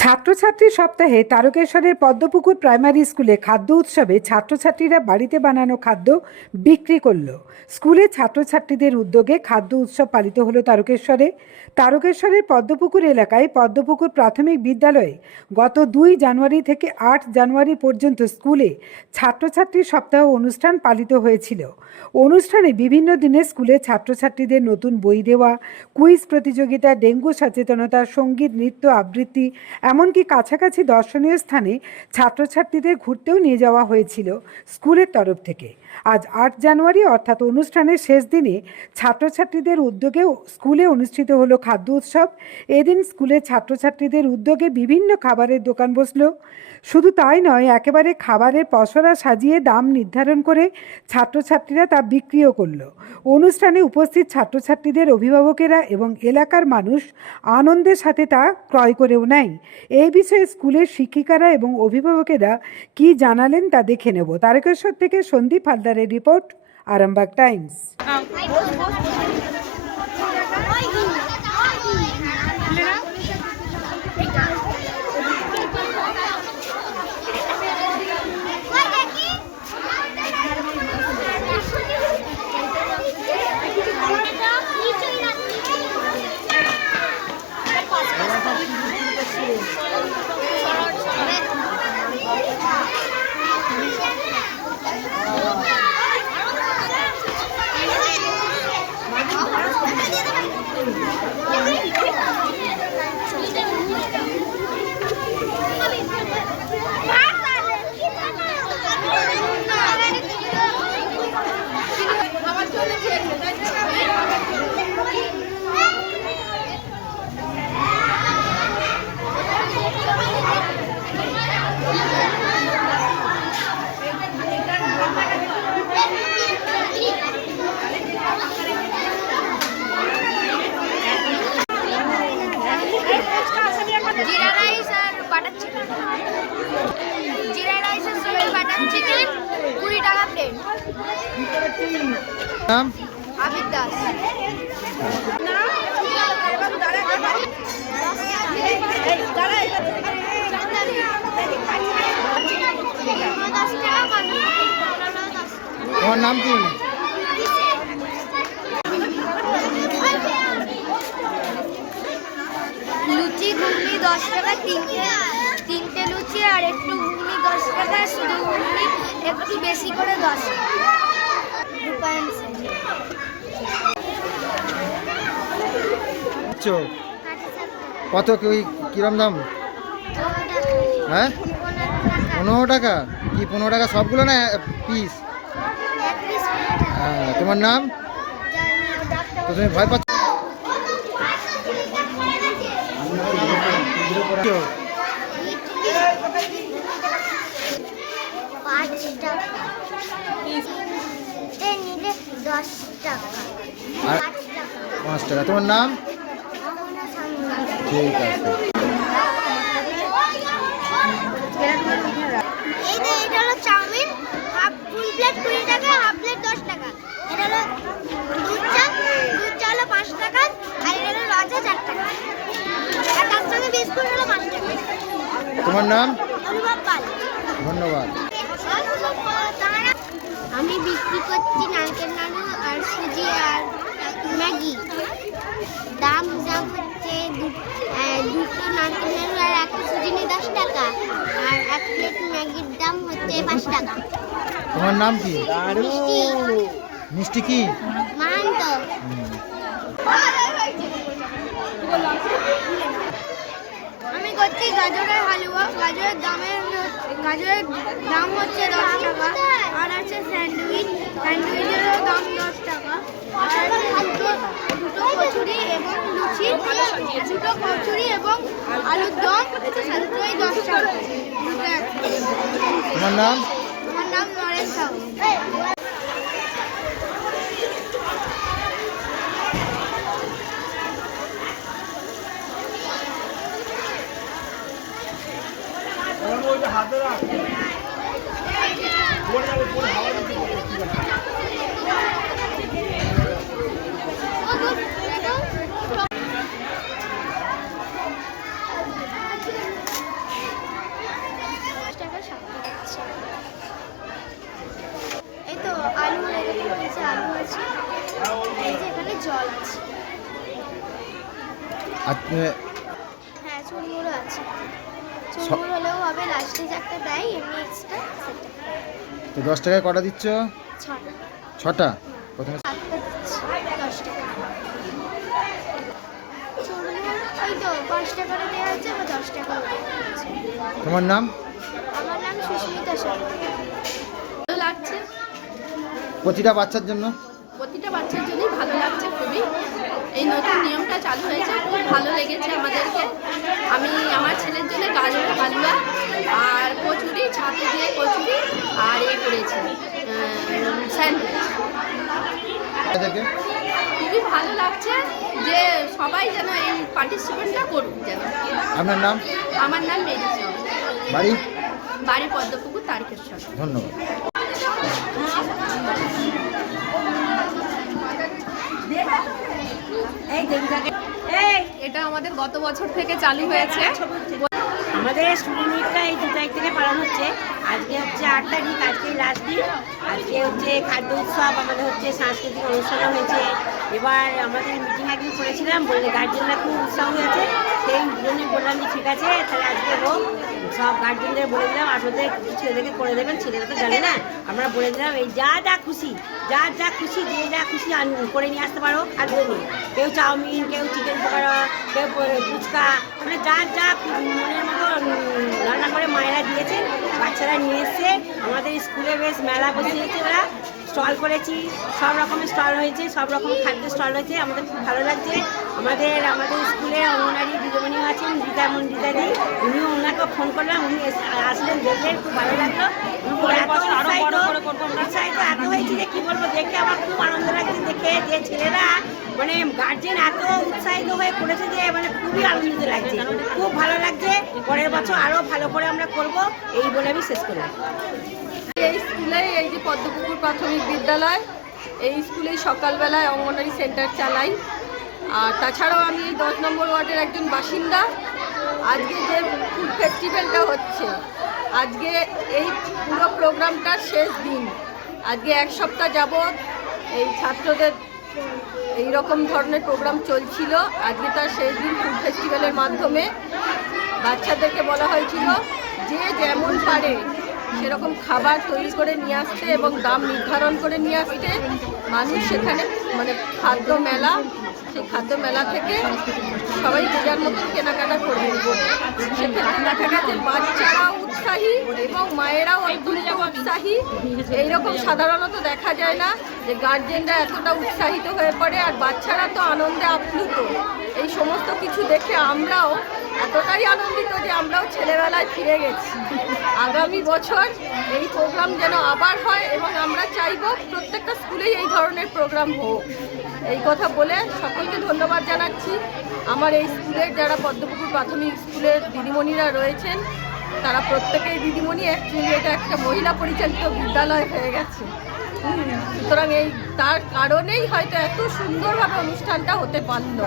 ছাত্রছাত্রী সপ্তাহে তারকেশ্বরের পদ্মপুকুর প্রাইমারি স্কুলে খাদ্য উৎসবে ছাত্রছাত্রীরা বাড়িতে বানানো খাদ্য বিক্রি করল। স্কুলে ছাত্রছাত্রীদের উদ্যোগে খাদ্য উৎসব পালিত হলো তারকেশ্বরের পদ্মপুকুর এলাকায় পদ্মপুকুর প্রাথমিক বিদ্যালয়ে গত 2 জানুয়ারি থেকে 8 জানুয়ারি পর্যন্ত স্কুলে ছাত্রছাত্রী সপ্তাহ অনুষ্ঠান পালিত হয়েছিল। অনুষ্ঠানে বিভিন্ন দিনে স্কুলে ছাত্রছাত্রীদের নতুন বই দেওয়া, কুইজ প্রতিযোগিতা, ডেঙ্গু সচেতনতা, সঙ্গীত, নৃত্য, আবৃত্তি, এমনকি কাছাকাছি দর্শনীয় স্থানে ছাত্রছাত্রীদের ঘুরতেও নিয়ে যাওয়া হয়েছিল স্কুলের তরফ থেকে। আজ 8 জানুয়ারি অর্থাৎ অনুষ্ঠানের শেষ দিনে ছাত্রছাত্রীদের উদ্যোগে স্কুলে অনুষ্ঠিত হলো খাদ্য উৎসব। এদিন স্কুলের ছাত্রছাত্রীদের উদ্যোগে বিভিন্ন খাবারের দোকান বসলো। শুধু তাই নয়, একেবারে খাবারের পসরা সাজিয়ে দাম নির্ধারণ করে ছাত্রছাত্রীরা তা বিক্রিও করলো। অনুষ্ঠানে উপস্থিত ছাত্রছাত্রীদের অভিভাবকেরা এবং এলাকার মানুষ আনন্দের সাথে তা ক্রয় করেও নেয়। এই বিষয়ে স্কুলের শিক্ষিকারা এবং অভিভাবকেরা কি জানালেন তা দেখে নেব। তারকেশ্বর থেকে সন্দীপ হালদারের রিপোর্ট, আরামবাগ টাইমস। জিরা রাইস আর বাটার চিকেন। জিরা রাইস আর সঙ্গে বাটার চিকেন 20 টাকা প্লেট। নাম? আবিদ দাস। তোমার নাম কি? লুচি ঘুগনি 10 টাকা তিনটে লুচি আর একটু ঘুগনি 10 টাকা, শুধু ঘুগনি একটু বেশি করে 10 রূপায়ণ সেন। কত কিরম দাম? হ্যাঁ, 15 টাকা। কি 15 টাকা সবগুলো না পিস? হ্যাঁ, তোমার নাম? তো তুমি ভয় পাচ্ছ? নিলে 10 টাকা। 5 টাকা। তোমার নাম? ঠিক আছে। এটা হলো চাউমিন, ফুল প্লেট 20 টাকা, হাফ প্লেট 10 টাকা। এটা হলো দুধ চা হলো 5 টাকা, আর এটা হলো রাজা 4 টাকা। আর তার সঙ্গে বিস্কুট হলো 5 টাকা। তোমার নাম? অনুভব পাল। ধন্যবাদ। আমি বিক্রি করছি নারকেল নাড়ু আর সুজি আর ম্যাগি। দাম হচ্ছে দুটো নারকেল নাড়ু আর একটা সুজি নিয়ে 10 টাকা, আর 1 প্লেট ম্যাগির দাম হচ্ছে 5 টাকা। তোমার নাম কি? মিষ্টি। মিষ্টি কি? মাহান্ত। আমি করছি গাজরের হালুয়া। গাজরের দাম হচ্ছে 10 টাকা, আর আছে স্যান্ডউইচেরও দাম 10 টাকা, আর দুটো কচুরি এবং লুচি, দুটো কচুরি এবং আলুর দম, দুটোই 10 টাকা। তোমার নাম? আমার নাম নরেশ সাহু। হাতে রাখ। আর হ্যাঁ চুরমুড়ো আছে, চুরমুড়ো হলেও হবে, লাস্টে যে একটা দেয় এমনি এক্সট্রা সেটা। তো 10 টাকায় কটা দিচ্ছ? 6টা। 6টা? প্রথমে 7টা দিচ্ছি 10 টাকা। চুরমুড়ো ওই তো 5 টাকা করে দেওয়া হচ্ছে বা 10 টাকা করে দেওয়া হচ্ছে। তোমার নাম? আমার নাম সুস্মিতা সাহা। ভালো লাগছে, প্রতিটা বাচ্চার জন্য? প্রতিটা বাচ্চার জন্যই ভালো লাগছে খুবই। এই নতুন নিয়মটা চালু হয়েছে, খুব ভালো লেগেছে আমাদেরকে। আমি আমার ছেলের জন্য গাজর হালুয়া আর কচুরি, ছাতু দিয়ে কচুরি আর করেছি স্যান্ডউইচ। তাদেরকে খুবই ভালো লাগছে যে সবাই যেন এই পার্টিসিপেটটা করুক যেন। আপনার নাম? আমার নাম মেডিসন, বাড়ি? বাড়ি পদ্মপুকুর তারকেশ্বর। ধন্যবাদ। এটা আমাদের গত বছর থেকে চালু হয়েছে। আমাদের স্টুডেন্ট উইকটা এই 2 তারিখ থেকে পালন হচ্ছে। আজকে হচ্ছে 8 তারিখ, আজকে লাস্ট দিন। আজকে হচ্ছে খাদ্য উৎসব, আমাদের হচ্ছে সাংস্কৃতিক অনুষ্ঠানও হয়েছে। এবার আমাদের মিটিং একদিন করেছিলাম, বললে গার্জেনরা খুব উৎসাহ হয়েছে, সেই জন্যই বললাম যে ঠিক আছে তাহলে আজকে হোক। সব গার্জেনদের বলে দিলাম আপনাদের ছেলেদেরকে করে দেবেন, ছেলেরা তো জানে না, আমরা বলে দিলাম এই যা যা খুশি, যার যা খুশি, যে যা খুশি করে নিয়ে আসতে পারো খাদ্য নিয়ে। কেউ চাউমিন, কেউ চিকেন পকোড়া, কেউ ফুচকা, মানে যার যা মনের মতো রান্না করে মায়েরা দিয়েছেন, বাচ্চারা নিয়ে এসছে। আমাদের স্কুলে বেশ মেলা বসিয়েছে, ওরা স্টল করেছি, সব রকমের স্টল হয়েছে, সব রকম খাদ্য স্টল হয়েছে, আমাদের খুব ভালো লাগছে। আমাদের স্কুলে অঙ্গনারী দিদিমণিও আছেন, রীতাদি, উনিও ওনাকে ফোন করলাম, উনি আসলেন, দেখলেন, খুব ভালো লাগলো। উৎসাহিত এত হয়েছে যে কী বলবো, দেখে আমার খুব আনন্দ লাগছে, দেখে যে ছেলেরা মানে গার্জেন এত উৎসাহিত হয়ে করেছে যে মানে খুবই আনন্দিত লাগছে, খুব ভালো লাগছে। পরের বছর আরও ভালো করে আমরা করব, এই বলে আমি শেষ করলাম। এই স্কুলে, এই যে পদ্মপুকুর প্রাথমিক বিদ্যালয়, এই স্কুলেই সকালবেলায় অঙ্গনওয়াড়ি সেন্টার চালাই। আর তাছাড়াও আমি এই 10 নম্বর ওয়ার্ডের একজন বাসিন্দা। আজকে যে ফুড ফেস্টিভ্যালটা হচ্ছে, আজকে এই পুরো প্রোগ্রামটার শেষ দিন। আজকে 1 সপ্তাহ যাবৎ এই ছাত্রদের এই রকম ধরনের প্রোগ্রাম চলছিল। আজকে তার শেষ দিন ফুড ফেস্টিভ্যালের মাধ্যমে বাচ্চাদেরকে বলা হয়েছিল যে যেমন পারে সেরকম খাবার তৈরি করে নিয়ে আসতে এবং দাম নির্ধারণ করে নিয়ে আসতে। মানুষ সেখানে মানে খাদ্য মেলা, সেই খাদ্য মেলা থেকে সবাই যে যার মতন কেনাকাটা করবে। সেক্ষেত্রে দেখা গেছে বাচ্চারাও উৎসাহী এবং মায়েরাও অত্যন্ত উৎসাহী। এইরকম সাধারণত দেখা যায় না যে গার্জেনরা এতটা উৎসাহিত হয়ে পড়ে, আর বাচ্চারা তো আনন্দে আপ্লুত। এই সমস্ত কিছু দেখে আমরাও এতটাই আনন্দিত যে আমরাও ছেলেবেলায় ফিরে গেছি। আগামী বছর এই প্রোগ্রাম যেন আবার হয় এবং আমরা চাইবো প্রত্যেকটা স্কুলেই এই ধরনের প্রোগ্রাম হোক। এই কথা বলে সকলকে ধন্যবাদ জানাচ্ছি। আমার এই স্কুলের যারা পদ্মপুকুর প্রাথমিক স্কুলের দিদিমণিরা রয়েছেন, তারা প্রত্যেকেই দিদিমণি। অ্যাকচুয়ালি এটা একটা মহিলা পরিচালিত বিদ্যালয় হয়ে গেছে, সুতরাং তার কারণেই হয়তো এত সুন্দরভাবে অনুষ্ঠানটা হতে পারল।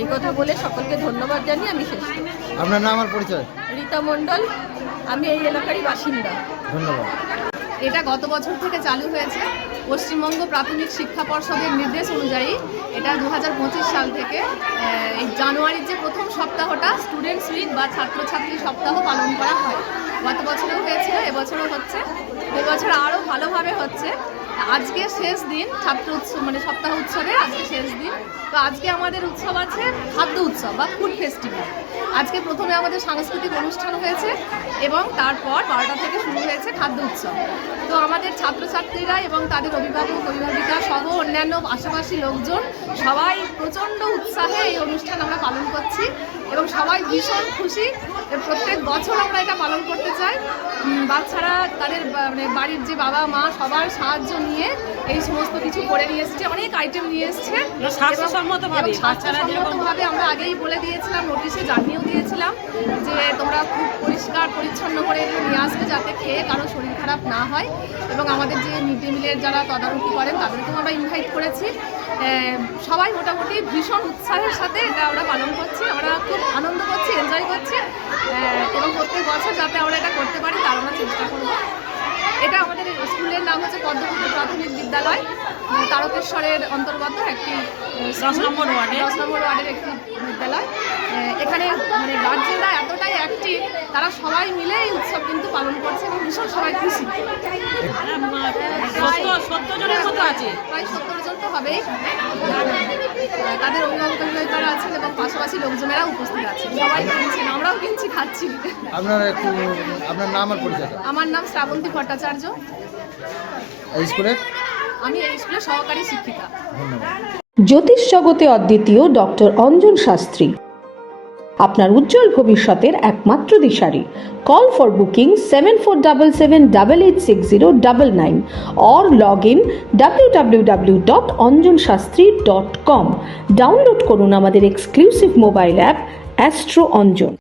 এই কথা বলে সকলকে ধন্যবাদ জানিয়ে আমি শেষ করি। আপনার নাম আর পরিচয়? রীতা মণ্ডল, আমি এই এলাকারই বাসিন্দা। ধন্যবাদ। এটা গত বছর থেকে চালু হয়েছে পশ্চিমবঙ্গ প্রাথমিক শিক্ষা পর্ষদের নির্দেশ অনুযায়ী। এটা 2025 সাল থেকে এই জানুয়ারির যে প্রথম সপ্তাহটা স্টুডেন্টস উইক বা ছাত্রছাত্রী সপ্তাহ পালন করা হয়। গত বছরেও হয়েছিল, এবছরও হচ্ছে, এবছর আরও ভালোভাবে হচ্ছে। আজকে শেষ দিন ছাত্র উৎসব, মানে সপ্তাহ উৎসবের আজকে শেষ দিন। তো আজকে আমাদের উৎসব আছে খাদ্য উৎসব বা ফুড ফেস্টিভ্যাল। আজকে প্রথমে আমাদের সাংস্কৃতিক অনুষ্ঠান হয়েছে এবং তারপর 12টা থেকে শুরু হয়েছে খাদ্য উৎসব। তো আমাদের ছাত্রছাত্রীরা এবং তাদের অভিভাবক অভিভাবিকা সহ অন্যান্য আশেপাশি লোকজন সবাই প্রচণ্ড উৎসাহে এই অনুষ্ঠান আমরা পালন করছি এবং সবাই ভীষণ খুশি। প্রত্যেক বছর আমরা এটা পালন করতে চাই। বাচ্চারা তাদের মানে বাড়ির যে বাবা মা সবার সাহায্য নিয়ে এই সমস্ত কিছু করে নিয়ে এসছে, অনেক আইটেম নিয়ে এসছে স্বাস্থ্যসম্মতভাবে। আমরা আগেই বলে দিয়েছিলাম, নোটিশে জানিয়েও দিয়েছিলাম যে তোমরা খুব পরিষ্কার পরিচ্ছন্ন করে এগুলো নিয়ে আসবে যাতে খেয়ে কারো শরীর খারাপ না হয়। এবং আমাদের যে মিড ডে মিলের যারা তদারকি করেন তাদেরকেও আমরা ইনভাইট করেছি। সবাই মোটামুটি ভীষণ উৎসাহের সাথে এটা আমরা পালন করছি। আমরা খুব আনন্দ করছি, এনজয় করছি এবং প্রত্যেক বছর যাতে আমরা এটা করতে পারি তার আমরা চেষ্টা করব। এটা আমাদের স্কুলের নাম হচ্ছে পদ্মপুকুর প্রাথমিক বিদ্যালয়। তারকেশ্বরের অন্তর্গত একটি 10 নম্বর ওয়ার্ডে। 10 নম্বর ওয়ার্ডের একটি বিদ্যালয়। এখানে মানে গার্জেনরা এতটাই অ্যাক্টিভ, তারা সবাই মিলে এই উৎসব কিন্তু পালন করছে এবং ভীষণ সবাই খুশি। 70 জনের মতো আছে। প্রায় 70 জন তো হবেই। তাদের অভিভাবক অভিভাবিকারা আছেন এবং পাশাপাশি লোকজনেরা উপস্থিত আছেন, সবাই কিনছেন, আমরাও কিনছি, খাচ্ছি। আপনার নাম আর পরিচয়? আমার নাম শ্রাবন্তী ভট্টাচার্য। এই স্কুলের? আমি এই স্কুলের সহকারী শিক্ষিকা। ধন্যবাদ। জ্যোতিষ জগতে অদ্বিতীয় ডক্টর অঞ্জন শাস্ত্রী, আপনার উজ্জ্বল ভবিষ্যতের একমাত্র দিশারি। Call for booking 7477886099 or log in www.anjanshastri.com। Download করুন আমাদের exclusive mobile app Astro Anjan.